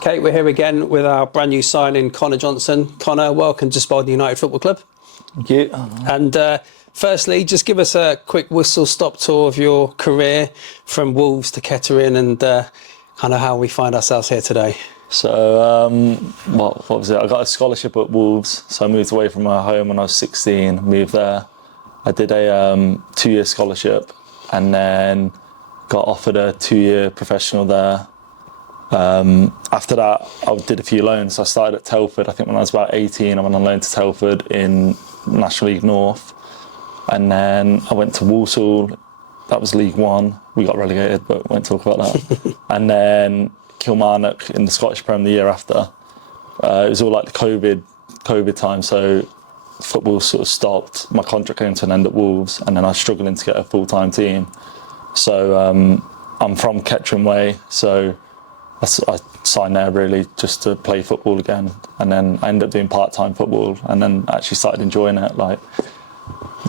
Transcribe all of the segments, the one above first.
Okay, we're here again with our brand new signing, Connor Johnson. Connor, welcome to Spalding United Football Club. Thank you. And firstly, just give us a quick whistle-stop tour of your career from Wolves to Kettering and kind of how we find ourselves here today. So, what was it? I got a scholarship at Wolves, so I moved away from my home when I was 16, moved there. I did a 2-year scholarship and then got offered a 2-year professional there. After that, I did a few loans. I started at Telford, I think when I was about 18, I went on loan to Telford in National League North. And then I went to Walsall, that was League One. We got relegated, but we won't talk about that. And then Kilmarnock in the Scottish Prem the year after. It was all like the COVID time, so football sort of stopped. My contract came to an end at Wolves, and then I was struggling to get a full-time team. So I'm from Kettering Way, so I signed there really just to play football again, and then I ended up doing part-time football, and then actually started enjoying it. Like,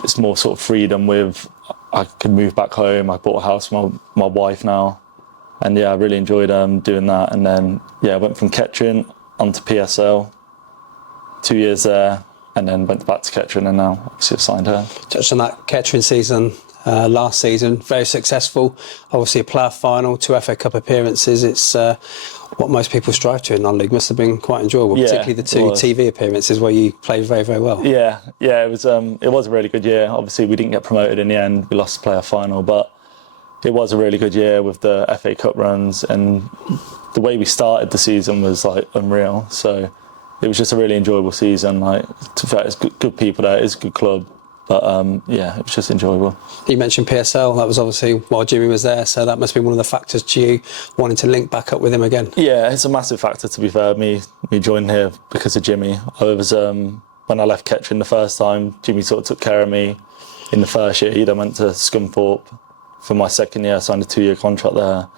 it's more sort of freedom with, I could move back home. I bought a house with my wife now, and yeah, I really enjoyed doing that. And then yeah, I went from Kettering onto PSL, 2 years there, and then went back to Kettering, and now obviously I've signed her. Touched on that Kettering season. Last season, very successful. Obviously a playoff final, 2 FA Cup appearances. It's what most people strive to in non-league. Must have been quite enjoyable, particularly the 2 TV appearances where you played very, very well. Yeah, it was a really good year. Obviously we didn't get promoted in the end. We lost the playoff final, but it was a really good year with the FA Cup runs, and the way we started the season was like unreal. So it was just a really enjoyable season. Like, to be fair, it's good people there. It's a good club. But yeah, it was just enjoyable. You mentioned PSL, that was obviously while Jimmy was there, so that must be one of the factors to you wanting to link back up with him again. Yeah, it's a massive factor, to be fair, me joining here because of Jimmy. I was, when I left Kettering the first time, Jimmy sort of took care of me in the first year. He then went to Scunthorpe for my second year, I signed a 2-year contract there.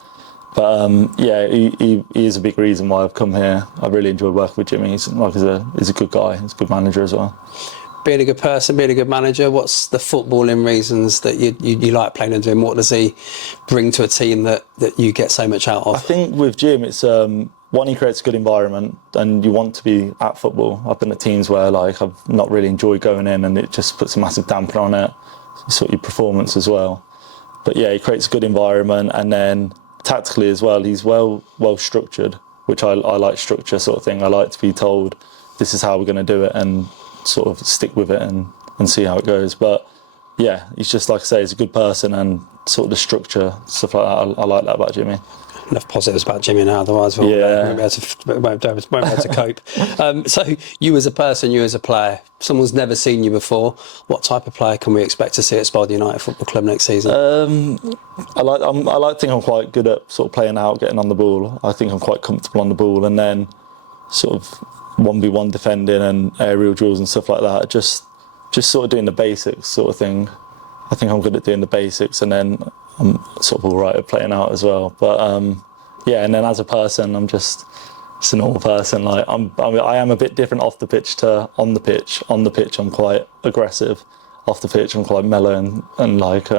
But yeah, he is a big reason why I've come here. I really enjoyed working with Jimmy. He's a good guy, he's a good manager as well. Being a good person, being a good manager, what's the footballing reasons that you like playing under him? What does he bring to a team that you get so much out of? I think with Jim, it's one, he creates a good environment and you want to be at football. I've been at teams where like I've not really enjoyed going in and it just puts a massive damper on it, sort of your performance as well. But yeah, he creates a good environment, and then tactically as well, he's well structured, which I like structure sort of thing. I like to be told this is how we're going to do it and sort of stick with it and see how it goes. But yeah, he's just, like I say, he's a good person, and sort of the structure, stuff like that, I like that about Jimmy. Enough positives about Jimmy now, otherwise we won't be able to cope. So you as a person, you as a player, someone's never seen you before. What type of player can we expect to see at Spalding United Football Club next season? I like to think I'm quite good at sort of playing out, getting on the ball. I think I'm quite comfortable on the ball, and then sort of 1v1 defending and aerial duels and stuff like that. Just sort of doing the basics sort of thing. I think I'm good at doing the basics, and then I'm sort of all right at playing out as well. But yeah, and then as a person, I'm just a normal person. Like I am a bit different off the pitch to on the pitch. On the pitch, I'm quite aggressive. Off the pitch, I'm quite mellow and like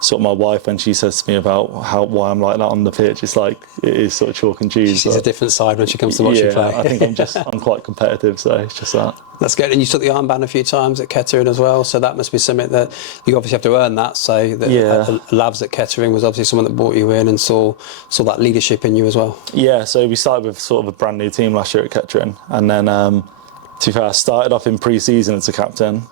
sort of my wife, when she says to me about why I'm like that on the pitch, it's like it is sort of chalk and cheese. She's a different side when she comes to watch you play. I think I'm quite competitive, so it's just that. That's good. And you took the armband a few times at Kettering as well, so that must be something that you obviously have to earn that. So the Lavs at Kettering was obviously someone that brought you in and saw that leadership in you as well. Yeah, so we started with sort of a brand new team last year at Kettering, and then to be fair, I started off in pre-season as a captain.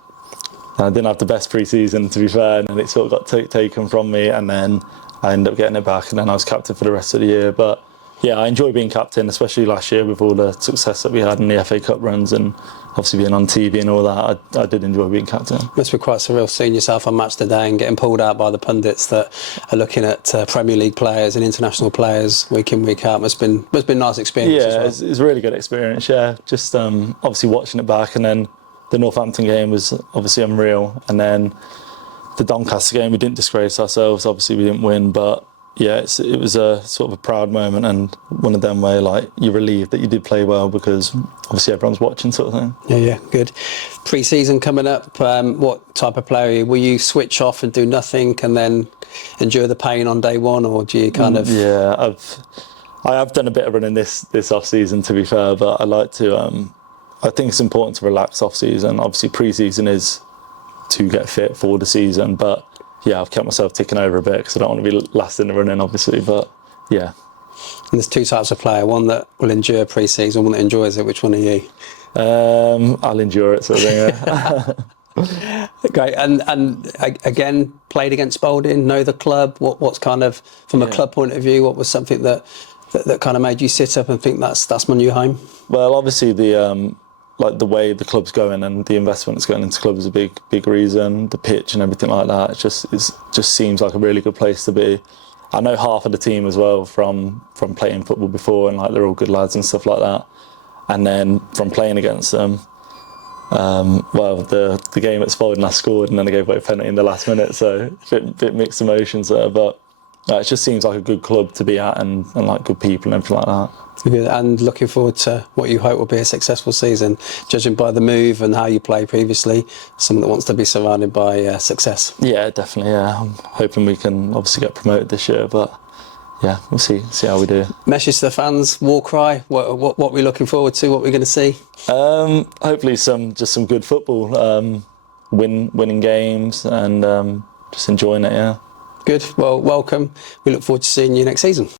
I didn't have the best pre-season, to be fair, and it sort of got taken from me, and then I ended up getting it back, and then I was captain for the rest of the year. But yeah, I enjoy being captain, especially last year with all the success that we had in the FA Cup runs, and obviously being on TV and all that. I did enjoy being captain. Must be quite surreal seeing yourself on match today and getting pulled out by the pundits that are looking at Premier League players and international players week in, week out. Must have been a nice experience. Yeah, as well. It's a really good experience. Yeah, just obviously watching it back, and then the Northampton game was obviously unreal, and then the Doncaster game, we didn't disgrace ourselves. Obviously we didn't win, but yeah, it was a sort of a proud moment, and one of them where like you're relieved that you did play well because obviously everyone's watching, sort of thing. Yeah, good. Pre-season coming up, what type of player are you? Will you switch off and do nothing and then endure the pain on day one, or do you kind of... Yeah, I have done a bit of running this off season, to be fair, but I like to. I think it's important to relax off season. Obviously, pre-season is to get fit for the season, but yeah, I've kept myself ticking over a bit because I don't want to be last in the running, obviously. But yeah. And there's two types of player: one that will endure pre-season, one that enjoys it. Which one are you? I'll endure it, sort of thing. Yeah. Great. And again, played against Spalding. Know the club. What's kind of from a club point of view? What was something that kind of made you sit up and think that's my new home? Well, obviously the way the club's going and the investment that's going into the club is a big reason. The pitch and everything like that. It just seems like a really good place to be. I know half of the team as well from playing football before, and like they're all good lads and stuff like that. And then from playing against them, well, the game at Spalding I scored and then I gave away a penalty in the last minute, so a bit mixed emotions there. But it just seems like a good club to be at and like good people and everything like that. Good. And looking forward to what you hope will be a successful season, judging by the move and how you played previously, someone that wants to be surrounded by success. Yeah, definitely, yeah. I'm hoping we can obviously get promoted this year, but yeah, we'll see how we do. Message to the fans, war cry, what we're looking forward to, what we're going to see? Hopefully some good football, winning games and just enjoying it, yeah. Good, well, welcome. We look forward to seeing you next season.